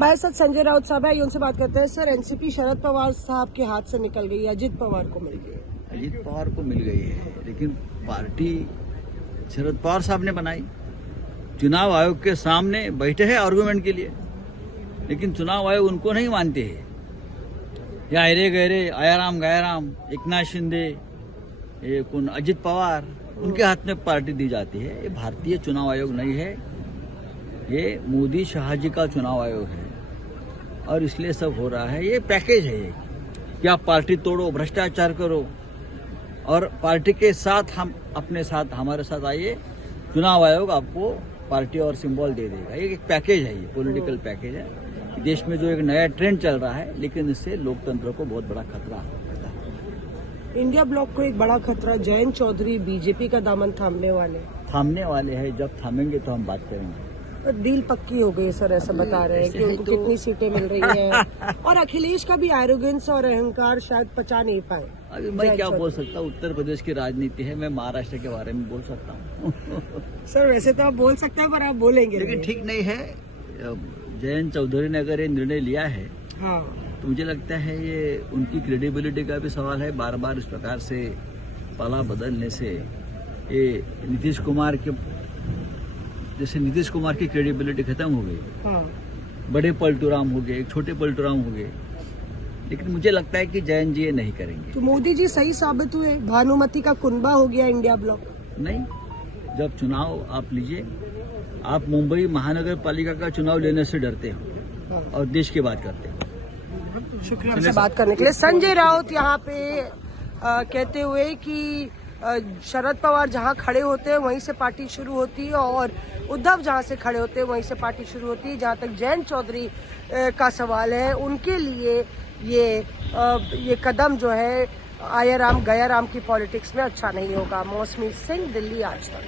हमारे साथ संजय राउत साहब है, उनसे बात करते हैं। सर, एनसीपी शरद पवार साहब के हाथ से निकल गई, अजित पवार को मिल गई। अजित पवार को मिल गई है, लेकिन पार्टी शरद पवार साहब ने बनाई। चुनाव आयोग के सामने बैठे हैं आर्गुमेंट के लिए, लेकिन चुनाव आयोग उनको नहीं मानते हैं। या अरे गहरे, आयाराम गयाराम, एकनाथ शिंदे, ये कौन अजित पवार, उनके हाथ में पार्टी दी जाती है। ये भारतीय चुनाव आयोग नहीं है, ये मोदी शाह जी का चुनाव आयोग है और इसलिए सब हो रहा है। ये पैकेज है कि आप पार्टी तोड़ो, भ्रष्टाचार करो और पार्टी के साथ हम अपने साथ हमारे साथ आइए, चुनाव आयोग आपको पार्टी और सिंबल दे देगा। ये एक पैकेज है, ये पॉलिटिकल पैकेज है। देश में जो एक नया ट्रेंड चल रहा है, लेकिन इससे लोकतंत्र को बहुत बड़ा खतरा होता है। इंडिया ब्लॉक को एक बड़ा खतरा, जयंत चौधरी बीजेपी का दामन थामने वाले हैं। जब थामेंगे तो हम बात करेंगे। डील पक्की हो गई सर, ऐसा बता रहे हैं कि उनको कितनी सीटें मिल रही हैं और अखिलेश का भी एरोगेंस और अहंकार शायद पचा नहीं पाए। अभी मैं क्या बोल सकता हूँ, उत्तर प्रदेश की राजनीति है, मैं महाराष्ट्र के बारे में बोल सकता हूँ। सर, वैसे तो आप बोल सकते हैं, पर आप बोलेंगे लेकिन ठीक नहीं है। जयंत चौधरी ने अगर ये निर्णय लिया है, हाँ, तो मुझे लगता है ये उनकी क्रेडिबिलिटी का भी सवाल है। बार बार इस प्रकार से पाला बदलने से ये नीतीश कुमार की क्रेडिबिलिटी खत्म हो गई। हाँ। बड़े पलटूराम हो गए, छोटे पलटूराम हो गए, लेकिन मुझे लगता है कि जयंत जी ये नहीं करेंगे। तो मोदी जी सही साबित हुए, भानुमति का कुनबा हो गया इंडिया ब्लॉक। नहीं, जब चुनाव आप लीजिए, आप मुंबई महानगर पालिका का चुनाव लेने से डरते हो और देश की बात करते हो। शुक्रिया हमसे बात करने के लिए। संजय राउत यहाँ पे कहते हुए कि शरद पवार जहाँ खड़े होते हैं वहीं से पार्टी शुरू होती है और उद्धव जहाँ से खड़े होते हैं वहीं से पार्टी शुरू होती है। जहाँ तक जयंत चौधरी का सवाल है, उनके लिए ये कदम जो है आयाराम गयाराम की पॉलिटिक्स में अच्छा नहीं होगा। मौसमी सिंह, दिल्ली आज तक।